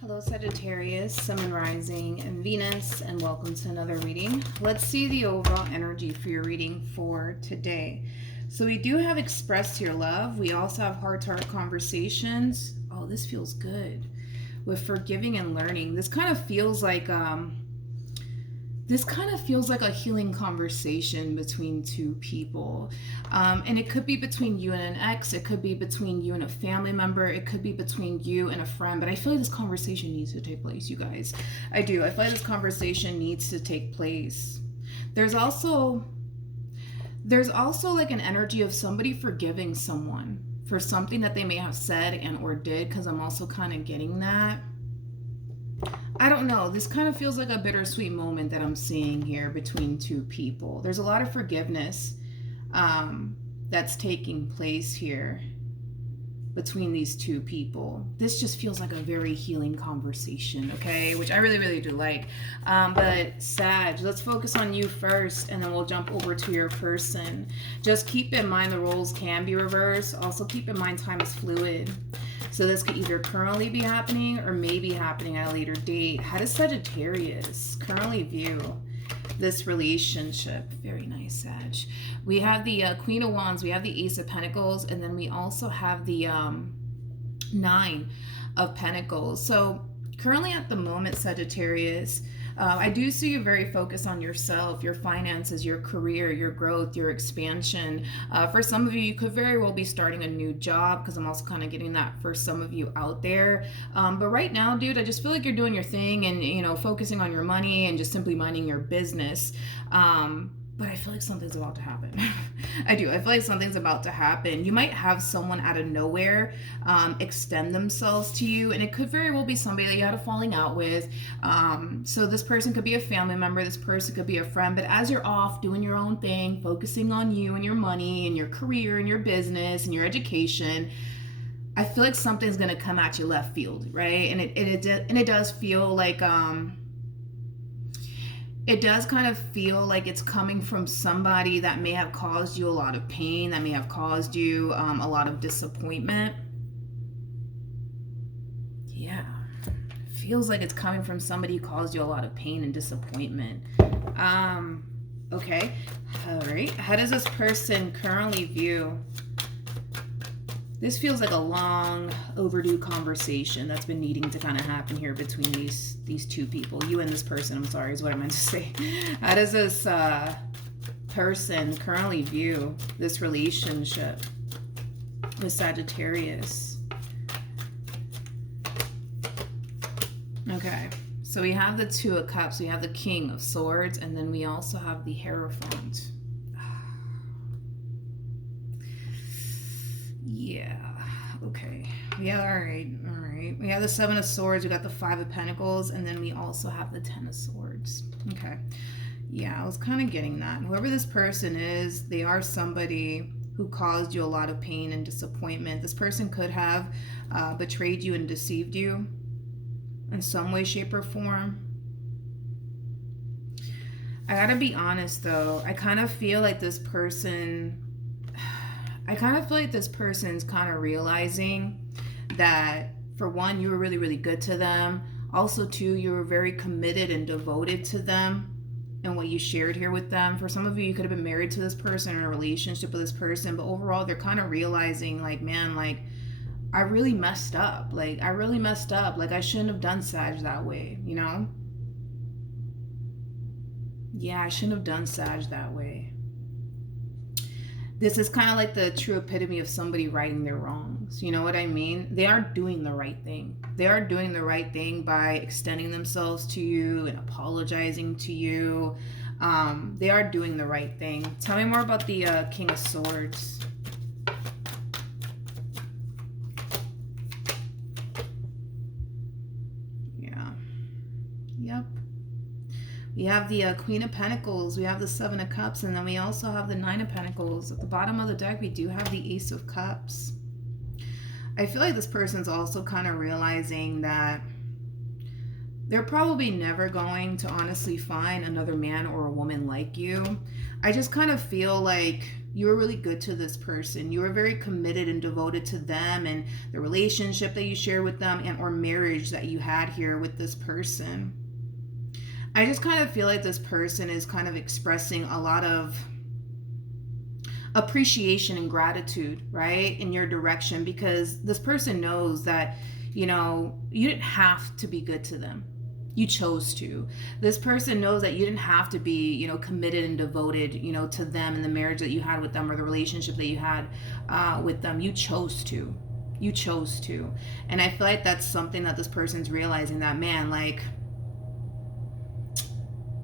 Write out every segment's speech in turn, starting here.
Hello Sagittarius, Sun and Rising, and Venus, and welcome to another reading. Let's see the overall energy for your reading for today. So we do have express your love. We also have heart-to-heart conversations. Oh, this feels good. With forgiving and learning. This kind of feels like a healing conversation between two people. And it could be between you and an ex. It could be between you and a family member. It could be between you and a friend. But I feel like this conversation needs to take place, you guys. I do. I feel like this conversation needs to take place. There's also like an energy of somebody forgiving someone for something that they may have said and or did, because I'm also kind of getting that. I don't know. This kind of feels like a bittersweet moment that I'm seeing here between two people. There's a lot of forgiveness that's taking place here between these two people. This just feels like a very healing conversation, okay? Which I really, really do like. But Sag, let's focus on you first, and then we'll jump over to your person. Just keep in mind the roles can be reversed. Also keep in mind time is fluid. So this could either currently be happening or maybe happening at a later date. How does Sagittarius currently view this relationship? Very nice, Sag. We have the Queen of Wands, we have the Ace of Pentacles, and then we also have the Nine of Pentacles. So currently at the moment, Sagittarius, I do see you very focused on yourself, your finances, your career, your growth, your expansion. For some of you, you could very well be starting a new job, because I'm also kind of getting that for some of you out there. But right now, dude, I just feel like you're doing your thing and, you know, focusing on your money and just simply minding your business. But I feel like something's about to happen. I do. I feel like something's about to happen. You might have someone out of nowhere extend themselves to you, and it could very well be somebody that you had a falling out with. So this person could be a family member. This person could be a friend. But as you're off doing your own thing, focusing on you and your money and your career and your business and your education, I feel like something's going to come at you left field, right? And it does feel like... it does kind of feel like it's coming from somebody that may have caused you a lot of pain, that may have caused you a lot of disappointment. Yeah, feels like it's coming from somebody who caused you a lot of pain and disappointment. Okay, all right. How does this person currently view? This feels like a long overdue conversation that's been needing to kind of happen here between these two people. You and this person, I'm sorry, is what I meant to say. How does this person currently view this relationship with Sagittarius? Okay, so we have the Two of Cups, we have the King of Swords, and then we also have the Hierophant. Yeah, okay. Yeah, all right. We have the Seven of Swords, we got the Five of Pentacles, and then we also have the Ten of Swords. Okay. Yeah, I was kind of getting that. Whoever this person is, they are somebody who caused you a lot of pain and disappointment. This person could have betrayed you and deceived you in some way, shape, or form. I gotta be honest, though. I kind of feel like this person's kind of realizing that, for one, you were really, really good to them. Also, two, you were very committed and devoted to them and what you shared here with them. For some of you, you could have been married to this person or in a relationship with this person, but overall, they're kind of realizing, like, man, like, I really messed up. Like, I shouldn't have done Sag that way, you know? Yeah, I shouldn't have done Sag that way. This is kind of like the true epitome of somebody righting their wrongs. You know what I mean? They are doing the right thing. They are doing the right thing by extending themselves to you and apologizing to you. They are doing the right thing. Tell me more about the King of Swords. Yeah. Yep. We have the Queen of Pentacles, we have the Seven of Cups, and then we also have the Nine of Pentacles. At the bottom of the deck, we do have the Ace of Cups. I feel like this person's also kind of realizing that they're probably never going to honestly find another man or a woman like you. I just kind of feel like You were really good to this person. You were very committed and devoted to them and the relationship that you share with them, and or marriage that you had here with this person. I just kind of feel like this person is kind of expressing a lot of appreciation and gratitude, right, in your direction, because this person knows that, you know, you didn't have to be good to them. You chose to. This person knows that you didn't have to be, you know, committed and devoted, you know, to them and the marriage that you had with them or the relationship that you had with them. You chose to. You chose to. And I feel like that's something that this person's realizing, that, man, like,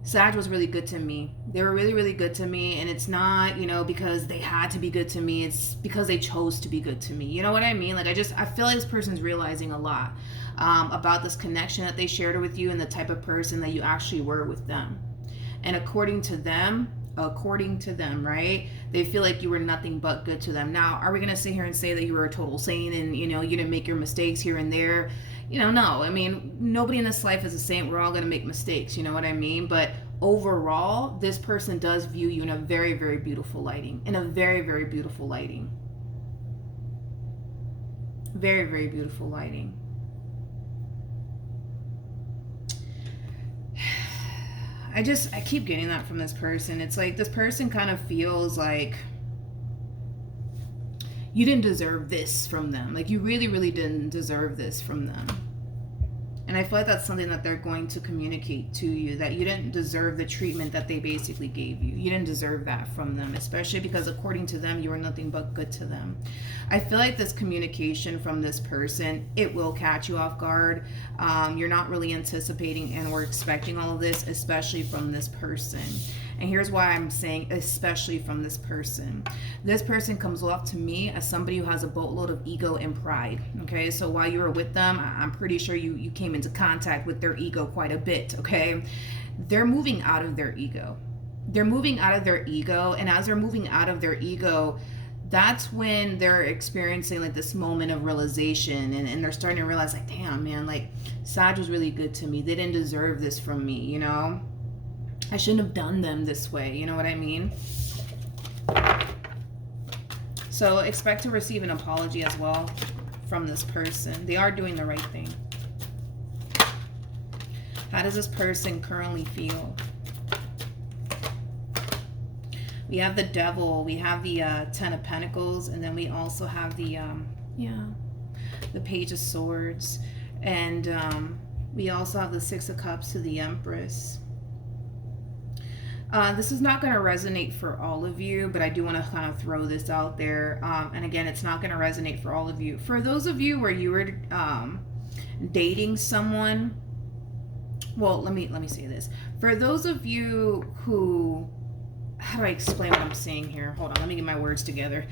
Sag was really good to me. They were really, really good to me. And it's not, you know, because they had to be good to me. It's because they chose to be good to me. You know what I mean? Like, I feel like this person's realizing a lot about this connection that they shared with you and the type of person that you actually were with them. And according to them, right, they feel like you were nothing but good to them. Now, are we going to sit here and say that you were a total saint and, you know, you didn't make your mistakes here and there? You know, no. I mean, nobody in this life is a saint. We're all going to make mistakes, you know what I mean? But overall, this person does view you in a very, very beautiful lighting. In a very, very beautiful lighting. Very, very beautiful lighting. I keep getting that from this person. It's like this person kind of feels like you didn't deserve this from them. Like, you really, really didn't deserve this from them. And I feel like that's something that they're going to communicate to you, that you didn't deserve the treatment that they basically gave you. You didn't deserve that from them, especially because according to them, you were nothing but good to them. I feel like this communication from this person, it will catch you off guard. You're not really anticipating and or expecting all of this, especially from this person. And here's why I'm saying especially from this person. This person comes off to me as somebody who has a boatload of ego and pride. Okay, so while you were with them, I'm pretty sure you came into contact with their ego quite a bit. Okay, they're moving out of their ego. They're moving out of their ego, and as they're moving out of their ego, that's when they're experiencing like this moment of realization, and they're starting to realize, like, damn, man, like, Sag was really good to me. They didn't deserve this from me, you know? I shouldn't have done them this way, you know what I mean? So expect to receive an apology as well from this person. They are doing the right thing. How does this person currently feel? We have the Devil, we have the Ten of Pentacles, and then we also have the Page of Swords, and we also have the Six of Cups to the Empress. This is not going to resonate for all of you, but I do want to kind of throw this out there. And again, it's not going to resonate for all of you. For those of you where you were dating someone, well, let me say this. For those of you who, how do I explain what I'm saying here? Hold on, let me get my words together.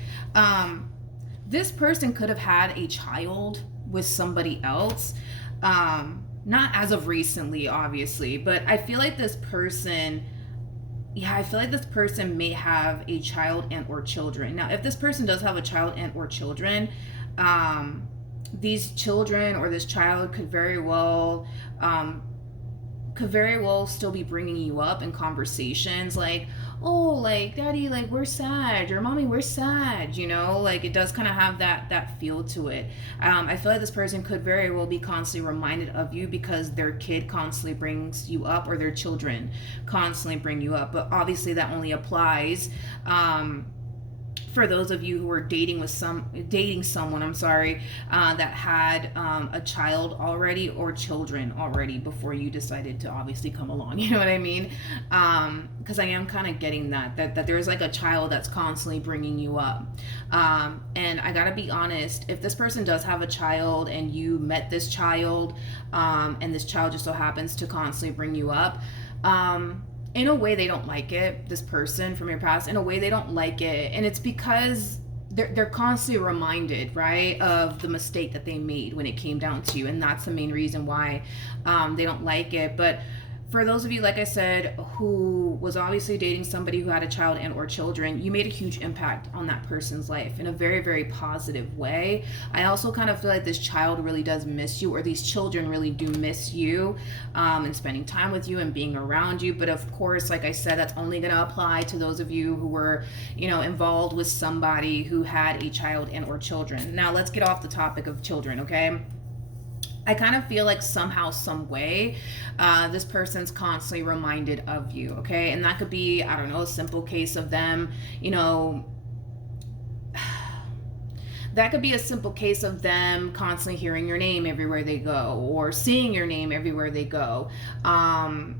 This person could have had a child with somebody else. Not as of recently, obviously, but I feel like this person... Yeah, I feel like this person may have a child and or children. Now, if this person does have a child and or children, these children or this child could very well still be bringing you up in conversations like, oh, like, daddy, like, we're sad, or mommy, we're sad, you know, like, it does kind of have that feel to it. I feel like this person could very well be constantly reminded of you because their kid constantly brings you up, or their children constantly bring you up. But obviously that only applies for those of you who are dating someone, that had a child already or children already before you decided to obviously come along. You know what I mean? Because I am kind of getting that there's like a child that's constantly bringing you up. And I gotta be honest, if this person does have a child and you met this child, and this child just so happens to constantly bring you up, in a way they don't like it, this person from your past, in a way they don't like it, and it's because they're constantly reminded, right, of the mistake that they made when it came down to you, and that's the main reason why they don't like it. But For those of you, like I said, who was obviously dating somebody who had a child and or children, you made a huge impact on that person's life in a very, very positive way. I also kind of feel like this child really does miss you, or these children really do miss you, and spending time with you and being around you. But of course, like I said, that's only going to apply to those of you who were, involved with somebody who had a child and or children. Now let's get off the topic of children, okay? I kind of feel like somehow, some way, this person's constantly reminded of you, okay? And that could be, I don't know, a simple case of them, that could be a simple case of them constantly hearing your name everywhere they go, or seeing your name everywhere they go.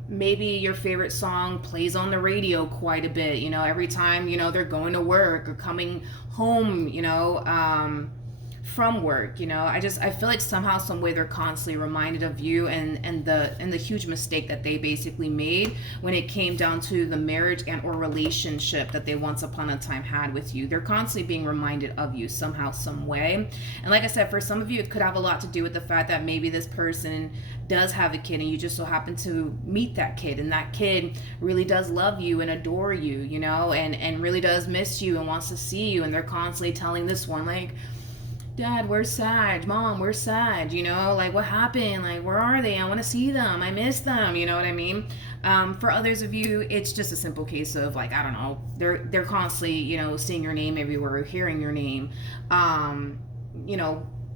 Maybe your favorite song plays on the radio quite a bit, every time, they're going to work or coming home, from work. I feel like somehow, some way, they're constantly reminded of you and the huge mistake that they basically made when it came down to the marriage and or relationship that they once upon a time had with you. They're constantly being reminded of you somehow, some way. And like I said, for some of you, it could have a lot to do with the fact that maybe this person does have a kid and you just so happen to meet that kid, and that kid really does love you and adore you, and really does miss you and wants to see you, and they're constantly telling this one, like, Dad, where's Sag? Mom, where's Sag? Like, what happened? Like, where are they? I want to see them. I miss them. You know what I mean? For others of you, it's just a simple case of, like, I don't know. They're constantly, seeing your name everywhere, hearing your name,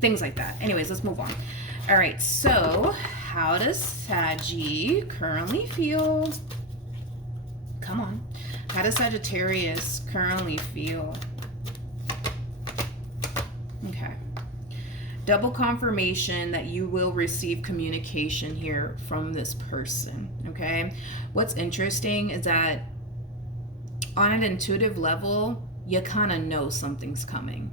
things like that. Anyways, let's move on. All right. So, how does Saggy currently feel? Come on. How does Sagittarius currently feel? Okay. Double confirmation that you will receive communication here from this person, okay? What's interesting is that on an intuitive level, you kind of know something's coming.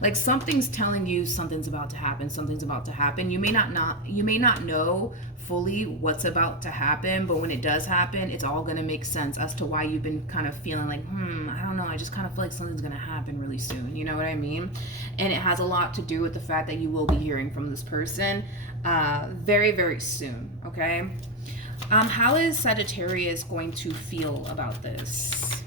Like, something's telling you something's about to happen, something's about to happen. You may not know fully what's about to happen, but when it does happen, it's all going to make sense as to why you've been kind of feeling like, I don't know, I just kind of feel like something's going to happen really soon. You know what I mean? And it has a lot to do with the fact that you will be hearing from this person very, very soon, okay? How is Sagittarius going to feel about this?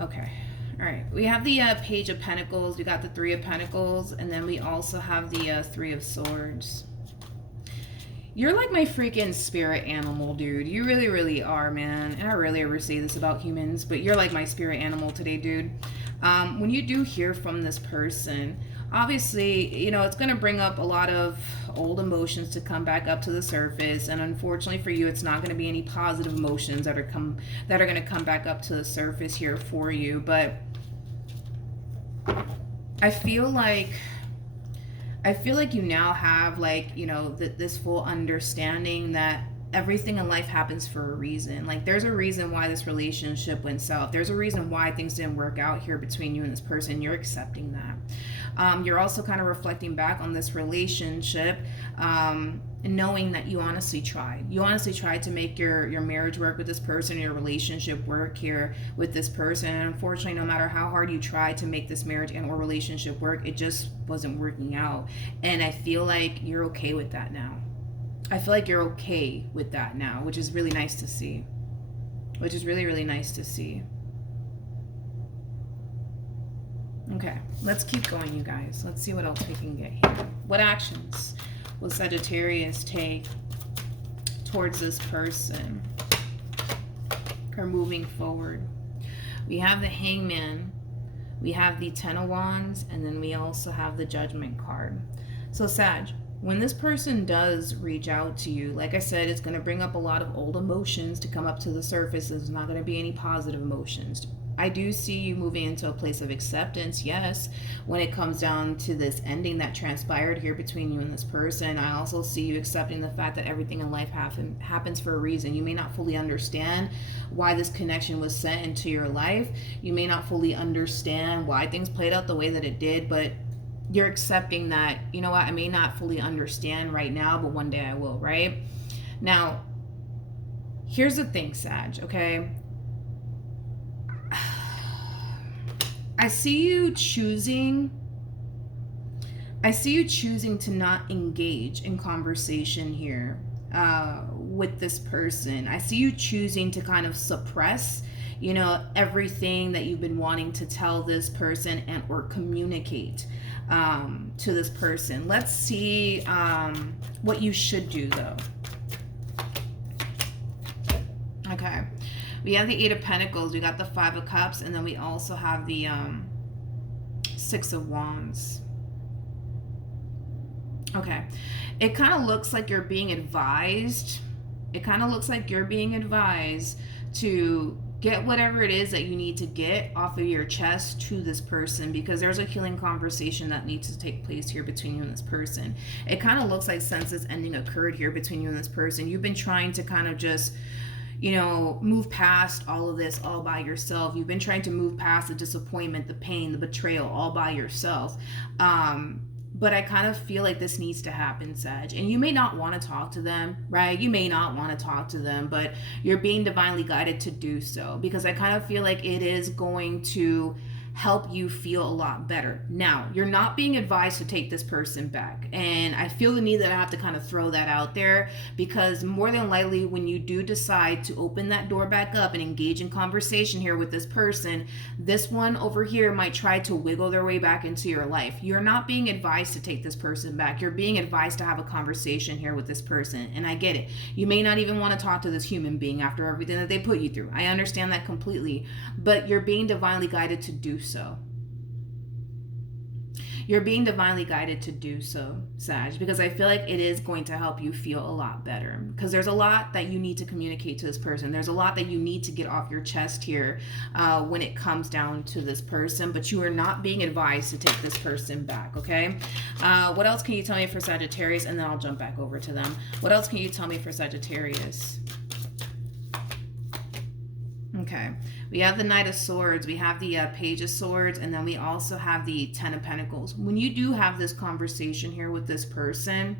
Okay. All right. We have the Page of Pentacles. We got the Three of Pentacles. And then we also have the Three of Swords. You're like my freaking spirit animal, dude. You really, really are, man. And I rarely ever say this about humans, but you're like my spirit animal today, dude. When you do hear from this person, obviously, it's going to bring up a lot of old emotions to come back up to the surface, and unfortunately for you, it's not going to be any positive emotions that are going to come back up to the surface here for you. But I feel like you now have, like, this full understanding that everything in life happens for a reason. Like, there's a reason why this relationship went south. There's a reason why things didn't work out here between you and this person. You're accepting that. You're also kind of reflecting back on this relationship, knowing that you honestly tried. You honestly tried to make your marriage work with this person, your relationship work here with this person. And unfortunately, no matter how hard you tried to make this marriage and or relationship work, it just wasn't working out. And I feel like you're okay with that now. I feel like you're okay with that now, which is really nice to see. Which is really, really nice to see. Okay, let's keep going, you guys. Let's see what else we can get here. What actions will Sagittarius take towards this person or moving forward? We have the Hangman, we have the Ten of Wands, and then we also have the Judgment card. So Sag, when this person does reach out to you, like I said, it's going to bring up a lot of old emotions to come up to the surface. There's not going to be any positive emotions. I do see you moving into a place of acceptance, yes, when it comes down to this ending that transpired here between you and this person. I also see you accepting the fact that everything in life happens for a reason. You may not fully understand why this connection was sent into your life. You may not fully understand why things played out the way that it did, but you're accepting that, you know what, I may not fully understand right now, but one day I will, right? Now, here's the thing, Sag, okay? I see you choosing I see you choosing to not engage in conversation here with this person. I see you choosing to kind of suppress, everything that you've been wanting to tell this person and or communicate to this person. Let's see what you should do though. Okay. We have the Eight of Pentacles, we got the Five of Cups, and then we also have the Six of Wands. Okay. It kind of looks like you're being advised. It kind of looks like you're being advised to get whatever it is that you need to get off of your chest to this person, because there's a healing conversation that needs to take place here between you and this person. It kind of looks like since this ending occurred here between you and this person, you've been trying to kind of just move past all of this all by yourself. You've been trying to move past the disappointment, the pain, the betrayal all by yourself. But I kind of feel like this needs to happen, Sag. And you may not want to talk to them, right? You may not want to talk to them, but you're being divinely guided to do so, because I kind of feel like it is going to help you feel a lot better. Now, you're not being advised to take this person back. And I feel the need that I have to kind of throw that out there, because more than likely when you do decide to open that door back up and engage in conversation here with this person, this one over here might try to wiggle their way back into your life. You're not being advised to take this person back. You're being advised to have a conversation here with this person. And I get it. You may not even want to talk to this human being after everything that they put you through. I understand that completely, but you're being divinely guided to do so. You're being divinely guided to do so, Sag, because I feel like it is going to help you feel a lot better, because there's a lot that you need to communicate to this person. There's a lot that you need to get off your chest here when it comes down to this person, but you are not being advised to take this person back, okay? What else can you tell me for Sagittarius? And then I'll jump back over to them. What else can you tell me for Sagittarius? Okay, we have the Knight of Swords, we have the Page of Swords, and then we also have the Ten of Pentacles. When you do have this conversation here with this person,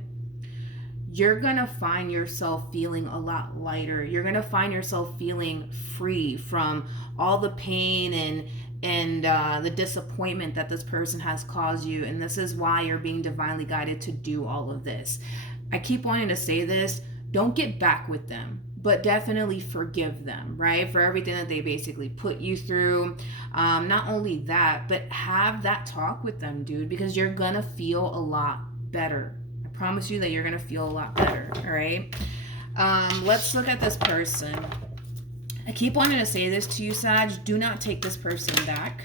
you're going to find yourself feeling a lot lighter. You're going to find yourself feeling free from all the pain and the disappointment that this person has caused you. And this is why you're being divinely guided to do all of this. I keep wanting to say this. Don't get back with them, but definitely forgive them, right? For everything that they basically put you through. Not only that, but have that talk with them, dude, because you're gonna feel a lot better. I promise you that you're gonna feel a lot better, all right? Let's look at this person. I keep wanting to say this to you, Sag. Do not take this person back.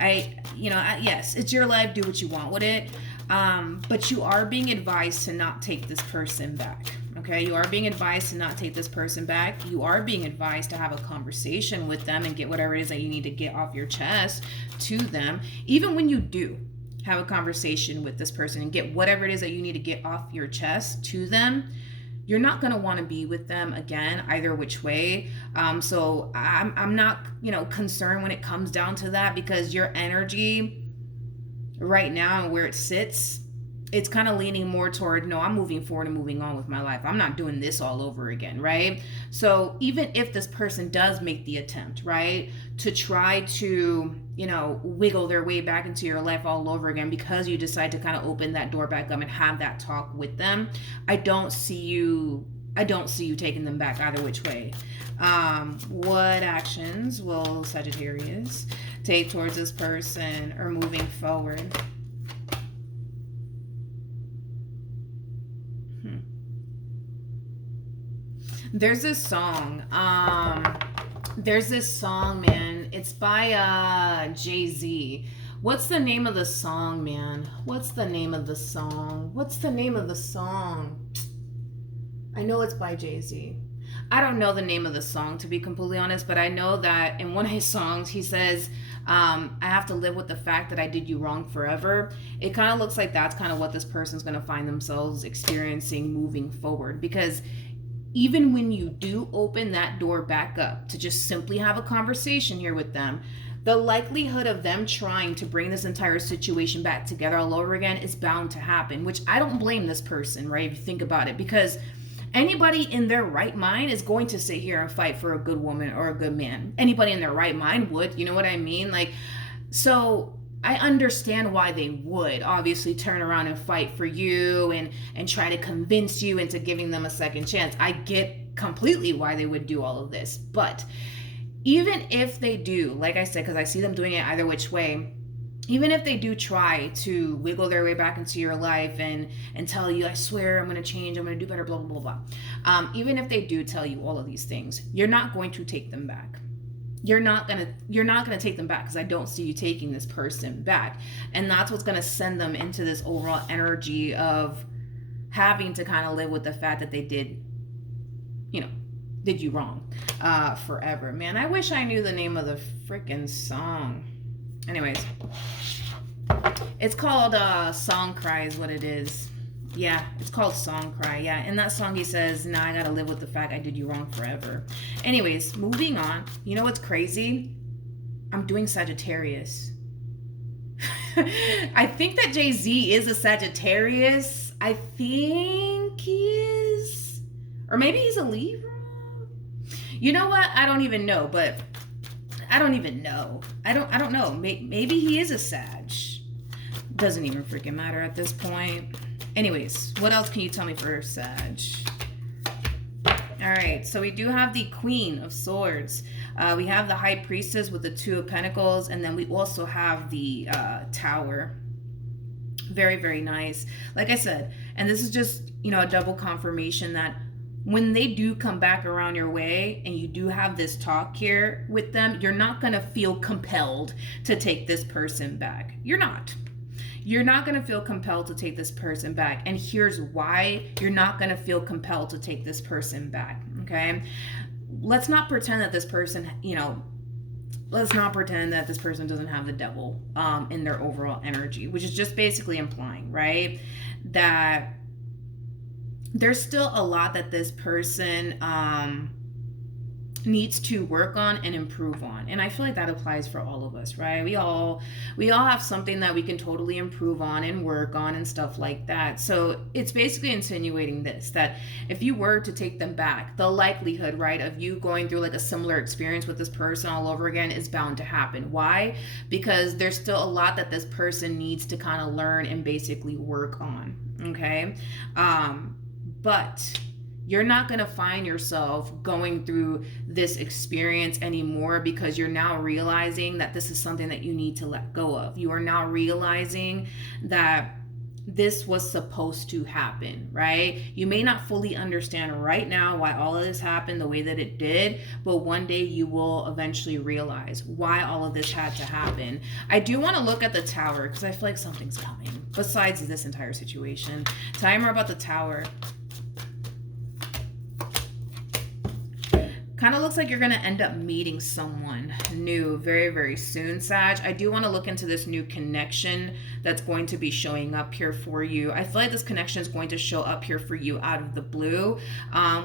Yes, it's your life. Do what you want with it. But you are being advised to not take this person back. Okay, you are being advised to not take this person back. You are being advised to have a conversation with them and get whatever it is that you need to get off your chest to them. Even when you do have a conversation with this person and get whatever it is that you need to get off your chest to them, you're not going to want to be with them again, either which way. So I'm not, concerned when it comes down to that, because your energy right now and where it sits, it's kind of leaning more toward, no, I'm moving forward and moving on with my life. I'm not doing this all over again, right? So even if this person does make the attempt, right, to try to, wiggle their way back into your life all over again, because you decide to kind of open that door back up and have that talk with them, I don't see you taking them back either which way. What actions will Sagittarius take towards this person or moving forward? There's this song. Man. It's by Jay-Z. What's the name of the song, man? What's the name of the song? I know it's by Jay-Z. I don't know the name of the song, to be completely honest, but I know that in one of his songs, he says, I have to live with the fact that I did you wrong forever. It kind of looks like that's kind of what this person's going to find themselves experiencing moving forward, because even when you do open that door back up to just simply have a conversation here with them, the likelihood of them trying to bring this entire situation back together all over again is bound to happen, which I don't blame this person, right? If you think about it, because anybody in their right mind is going to sit here and fight for a good woman or a good man. Anybody in their right mind would, you know what I mean? So I understand why they would obviously turn around and fight for you and try to convince you into giving them a second chance. I get completely why they would do all of this. But even if they do, like I said, because I see them doing it either which way, even if they do try to wiggle their way back into your life and tell you, I swear I'm going to change, I'm going to do better, blah, blah, blah, blah. Even if they do tell you all of these things, you're not going to take them back. You're not gonna take them back, because I don't see you taking this person back. And that's what's gonna send them into this overall energy of having to kind of live with the fact that they did you wrong forever. Man, I wish I knew the name of the freaking song. Anyways, it's called Song Cry is what it is. Yeah, it's called Song Cry. Yeah, in that song he says, nah, I gotta live with the fact I did you wrong forever. Anyways, moving on. You know what's crazy? I'm doing Sagittarius. I think that Jay-Z is a Sagittarius. I think he is. Or maybe he's a Libra. You know what? I don't even know, but I don't even know. I don't know. Maybe he is a Sag. Doesn't even freaking matter at this point. Anyways, what else can you tell me for Sag? All right, so we do have the Queen of Swords. We have the High Priestess with the Two of Pentacles, and then we also have the Tower. Very, very nice. Like I said, and this is just, a double confirmation that when they do come back around your way and you do have this talk here with them, you're not going to feel compelled to take this person back. You're not. You're not going to feel compelled to take this person back. And here's why you're not going to feel compelled to take this person back, okay? Let's not pretend that this person, let's not pretend that this person doesn't have the devil in their overall energy, which is just basically implying, right, that there's still a lot that this person needs to work on and improve on. And I feel like that applies for all of us, right? We all have something that we can totally improve on and work on and stuff like that. So it's basically insinuating this, that if you were to take them back, the likelihood, right, of you going through like a similar experience with this person all over again is bound to happen. Why? Because there's still a lot that this person needs to kind of learn and basically work on, okay? But you're not going to find yourself going through this experience anymore, because you're now realizing that this is something that you need to let go of. You are now realizing that this was supposed to happen, right? You may not fully understand right now why all of this happened the way that it did, but one day you will eventually realize why all of this had to happen. I do want to look at the Tower, because I feel like something's coming besides this entire situation. Tell me more about the Tower. Kind of looks like you're going to end up meeting someone new very, very soon, Sag. I do want to look into this new connection that's going to be showing up here for you. I feel like this connection is going to show up here for you out of the blue,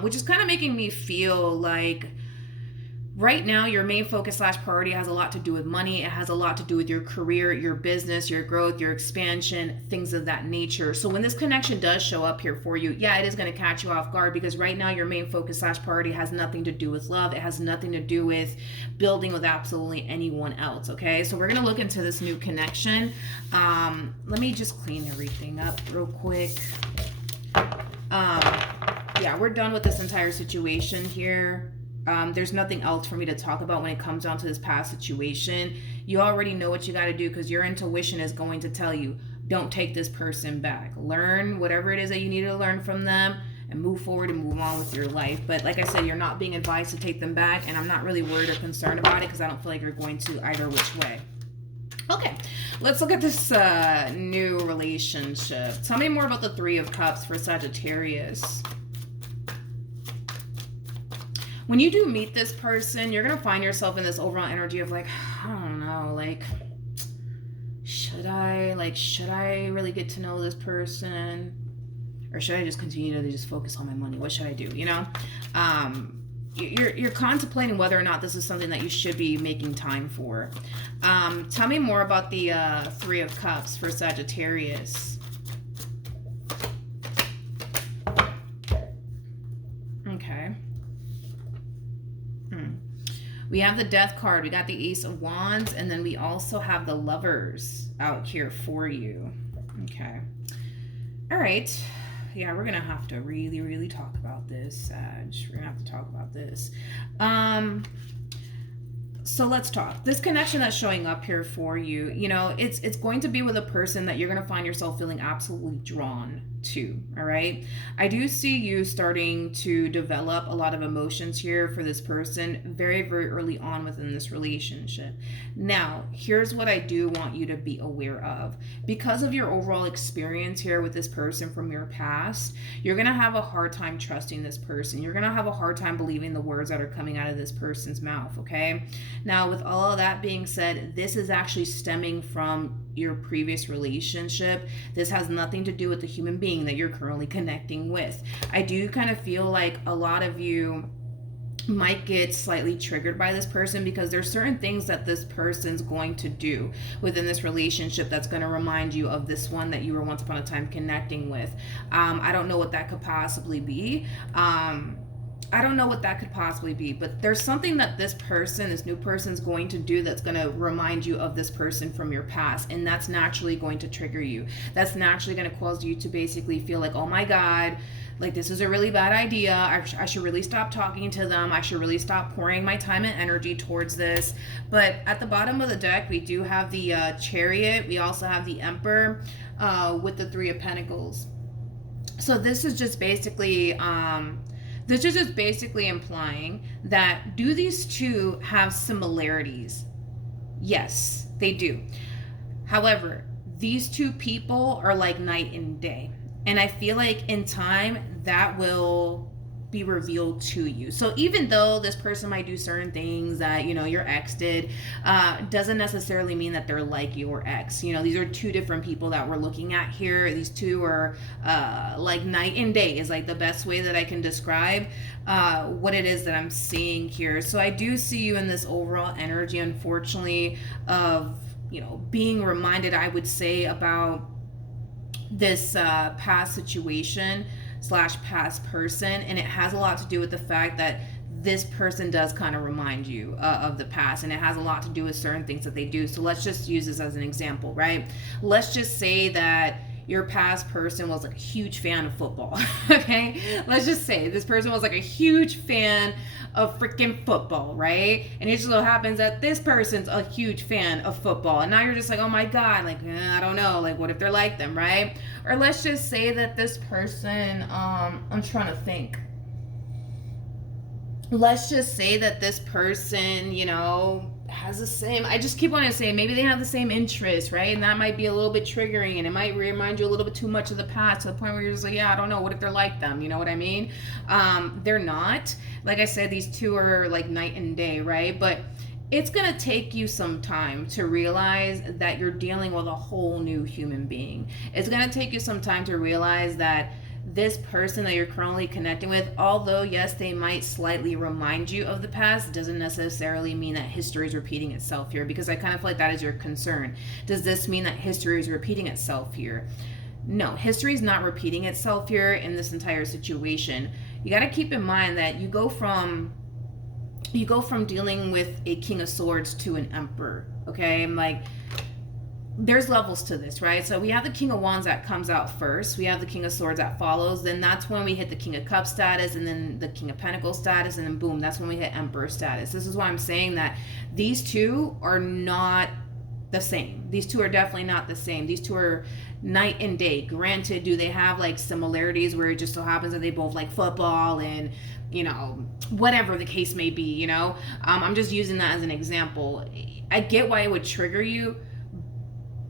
which is kind of making me feel like right now your main focus / priority has a lot to do with money. It has a lot to do with your career, your business, your growth, your expansion, things of that nature. So when this connection does show up here for you, yeah, it is going to catch you off guard, because right now your main focus / priority has nothing to do with love. It has nothing to do with building with absolutely anyone else, okay? So we're going to look into this new connection. Let me just clean everything up real quick. Yeah, we're done with this entire situation here. There's nothing else for me to talk about when it comes down to this past situation. You already know what you got to do, because your intuition is going to tell you, don't take this person back. Learn whatever it is that you need to learn from them and move forward and move on with your life. But like I said, you're not being advised to take them back, and I'm not really worried or concerned about it, because I don't feel like you're going to either which way. Okay, let's look at this new relationship. Tell me more about the Three of Cups for Sagittarius. When you do meet this person, you're going to find yourself in this overall energy of like, I don't know, like, should I really get to know this person? Or should I just continue to just focus on my money? What should I do? You're contemplating whether or not this is something that you should be making time for. Tell me more about the Three of Cups for Sagittarius. Okay. We have the Death card. We got the Ace of Wands. And then we also have the Lovers out here for you. Okay. All right. Yeah, we're going to have to really, really talk about this, Sag. We're going to have to talk about this. So let's talk. This connection that's showing up here for you, you know, it's going to be with a person that you're going to find yourself feeling absolutely drawn to. All right. I do see you starting to develop a lot of emotions here for this person very, very early on within this relationship. Now, here's what I do want you to be aware of. Because of your overall experience here with this person from your past, you're going to have a hard time trusting this person. You're going to have a hard time believing the words that are coming out of this person's mouth. Okay. Now, with all of that being said, this is actually stemming from your previous relationship. This has nothing to do with the human being that you're currently connecting with. I do kind of feel like a lot of you might get slightly triggered by this person because there's certain things that this person's going to do within this relationship that's going to remind you of this one that you were once upon a time connecting with. I don't know what that could possibly be. I don't know what that could possibly be, but there's something that this person, this new person, is going to do that's going to remind you of this person from your past, and that's naturally going to trigger you. That's naturally going to cause you to basically feel like, oh my God, like this is a really bad idea. I should really stop talking to them. I should really stop pouring my time and energy towards this. But at the bottom of the deck, we do have the Chariot. We also have the Emperor with the Three of Pentacles. So this is just basically... This is just basically implying that do these two have similarities? Yes, they do. However, these two people are like night and day. And I feel like in time that will be revealed to you. So even though this person might do certain things that, you know, your ex did, doesn't necessarily mean that they're like your ex. You know, these are two different people that we're looking at here. These two are like night and day is like the best way that I can describe what it is that I'm seeing here. So I do see you in this overall energy, unfortunately, of, you know, being reminded, I would say, about this past situation / past person, and it has a lot to do with the fact that this person does kind of remind you of the past, and it has a lot to do with certain things that they do. So let's just use this as an example, right? Let's just say that your past person was like a huge fan of football. Okay, let's just say this person was like a huge fan of freaking football, right? And it just so happens that this person's a huge fan of football, and now you're just like, oh my God, like I don't know, like what if they're like them, right? Or let's just say that this person, I'm trying to think. Let's just say that this person, you know, has the same, I just keep wanting to say maybe they have the same interests, right? And that might be a little bit triggering, and it might remind you a little bit too much of the past to the point where you're just like, yeah, I don't know, what if they're like them? You know what I mean? They're not. Like I said, these two are like night and day, right? But it's going to take you some time to realize that you're dealing with a whole new human being. It's going to take you some time to realize that this person that you're currently connecting with, although yes, they might slightly remind you of the past, doesn't necessarily mean that history is repeating itself here, because I kind of feel like that is your concern. Does this mean that history is repeating itself here? No, history is not repeating itself here in this entire situation. You got to keep in mind that you go from dealing with a King of Swords to an Emperor, okay? Like, there's levels to this, right? So we have the King of Wands that comes out first. We have the King of Swords that follows. Then that's when we hit the King of Cups status, and then the King of Pentacles status, and then boom, that's when we hit Emperor status. This is why I'm saying that these two are not the same. These two are definitely not the same. These two are night and day. Granted, do they have like similarities where it just so happens that they both like football and, you know, whatever the case may be, you know? I'm just using that as an example. I get why it would trigger you,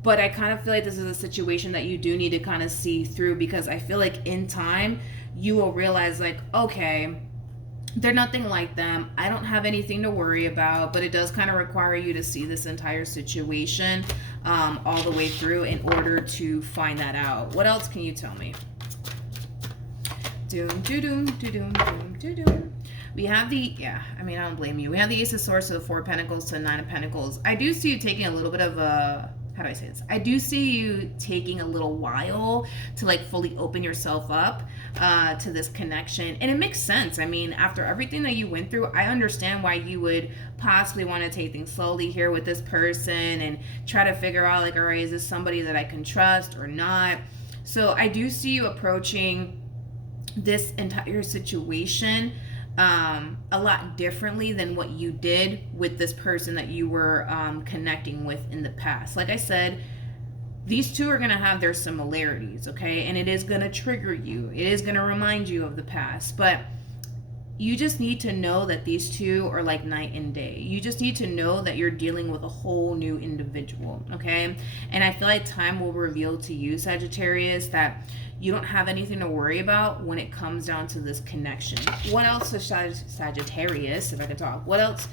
but I kind of feel like this is a situation that you do need to kind of see through, because I feel like in time you will realize like, okay, they're nothing like them. I don't have anything to worry about, but it does kind of require you to see this entire situation all the way through in order to find that out. What else can you tell me? Doom, doom, doom, doom, doom, doom. We have the, I don't blame you. We have the Ace of Swords to the Four of Pentacles to the Nine of Pentacles. I do see you taking a little bit of a how do I say this? I do see you taking a little while to like fully open yourself up to this connection. And it makes sense. I mean, after everything that you went through, I understand why you would possibly want to take things slowly here with this person and try to figure out like, all right, is this somebody that I can trust or not? So I do see you approaching this entire situation a lot differently than what you did with this person that you were connecting with in the past. Like I said, these two are going to have their similarities, okay? And it is going to trigger you. It is going to remind you of the past. But you just need to know that these two are like night and day. You just need to know that you're dealing with a whole new individual, okay? And I feel like time will reveal to you, Sagittarius, that you don't have anything to worry about when it comes down to this connection. What else is Sagittarius, if I could talk, what else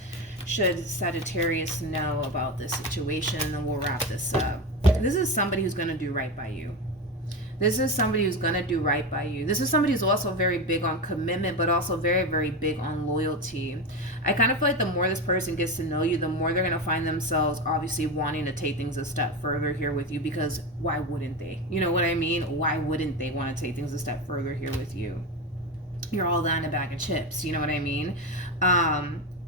should Sagittarius know about this situation? And then we'll wrap this up. This is somebody who's going to do right by you. This is somebody who's going to do right by you. This is somebody who's also very big on commitment, but also very, very big on loyalty. I kind of feel like the more this person gets to know you, the more they're going to find themselves obviously wanting to take things a step further here with you, because why wouldn't they? You know what I mean? Why wouldn't they want to take things a step further here with you? You're all down a bag of chips. You know what I mean?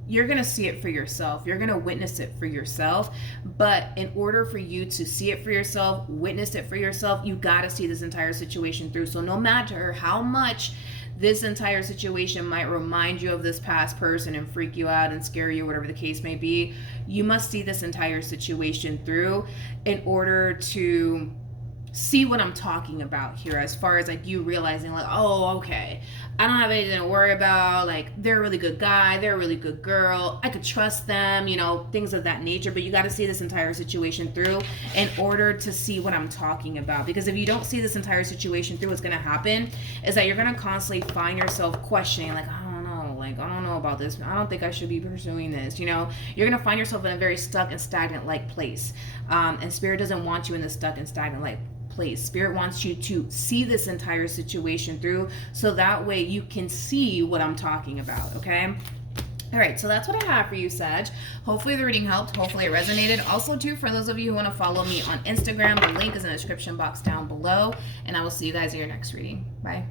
You're going to see it for yourself. You're going to witness it for yourself. But in order for you to see it for yourself, witness it for yourself, you got to see this entire situation through. So no matter how much this entire situation might remind you of this past person and freak you out and scare you, whatever the case may be, you must see this entire situation through in order to see what I'm talking about here, as far as like you realizing like, oh, okay, I don't have anything to worry about, like they're a really good guy, they're a really good girl, I could trust them, you know, things of that nature. But you got to see this entire situation through in order to see what I'm talking about, because if you don't see this entire situation through, what's going to happen is that you're going to constantly find yourself questioning like, I don't know about this, I don't think I should be pursuing this, you know. You're going to find yourself in a very stuck and stagnant like place, and Spirit doesn't want you in this stuck and stagnant like place. Spirit wants you to see this entire situation through, so that way you can see what I'm talking about, okay? All right, so that's what I have for you, Sag. Hopefully the reading helped. Hopefully it resonated. Also, too, for those of you who want to follow me on Instagram, the link is in the description box down below, and I will see you guys in your next reading. Bye.